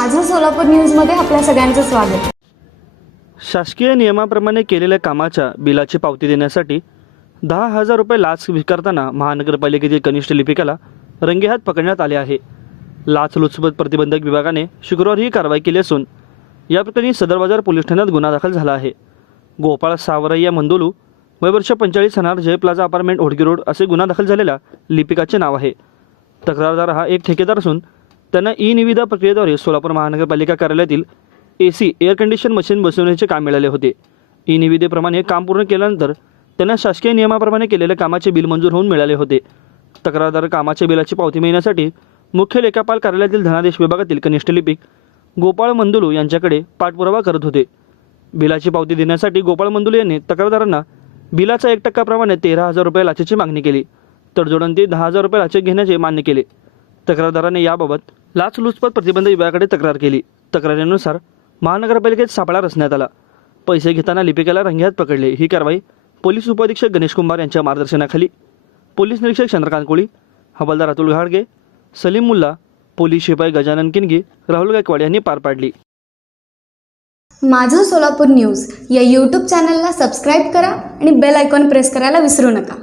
माझं सोलापूर न्यूजमध्ये आपल्या सगळ्यांचं स्वागत. शासकीय नियमाप्रमाणे केलेल्या कामाच्या बिलाची पावती देण्यासाठी दहा हजार रुपये लाच स्वीकारताना महानगरपालिकेतील कनिष्ठ लिपिकाला रंगेहात पकडण्यात आले आहे. लाचलुचपत प्रतिबंधक विभागाने शुक्रवारी ही कारवाई केली असून या प्रकरणी सदर बाजार पोलीस ठाण्यात गुन्हा दाखल झाला आहे. गोपाळ सावरय्या मंदोलू वय वर्ष पंचेचाळीस हनार जय प्लाझा अपार्टमेंट ओढगी रोड असे गुन्हा दाखल झालेल्या लिपिकाचे नाव आहे. तक्रारदार हा एक ठेकेदार असून त्यांना ई निविदा प्रक्रियेद्वारे सोलापूर महानगरपालिका कार्यालयातील A C air condition machine बसवण्याचे काम मिळाले होते. ई निविदेप्रमाणे काम पूर्ण केल्यानंतर त्यांना शासकीय नियमाप्रमाणे केलेल्या कामाचे बिल मंजूर होऊन मिळाले होते. तक्रारदार कामाच्या बिलाची पावती मिळण्यासाठी मुख्य लेखापाल कार्यालयातील धनादेश विभागातील कनिष्ठ लिपिक गोपाळ मंदुलू यांच्याकडे पाठपुरावा करत होते. बिलाची पावती देण्यासाठी गोपाळ मंदुलू यांनी तक्रारदारांना बिलाचा एक टक्काप्रमाणे तेरा हजार रुपये लाचेची मागणी केली. तडजोडांती दहा हजार रुपये लाचे घेण्याचे मान्य केले. तक्रारदाराने याबाबत लाचलुचपत प्रतिबंध विभागाकडे तक्रार केली. तक्रारीनुसार महानगरपालिकेत सापळा रचण्यात आला. पैसे घेताना लिपिकेला रंग्यात पकडले. ही कारवाई पोलीस उपअधीक्षक गणेश कुंभार यांच्या मार्गदर्शनाखाली. पोलीस निरीक्षक चंद्रकांत कोळी हवालदार अतुल घाडगे सलीम मुल्ला पोलीस शिपाई गजानन किनगी राहुल गायकवाड यांनी पार पाडली. माझं सोलापूर न्यूज या यूट्यूब चॅनलला सबस्क्राईब करा आणि बेल आयकॉन प्रेस करायला विसरू नका.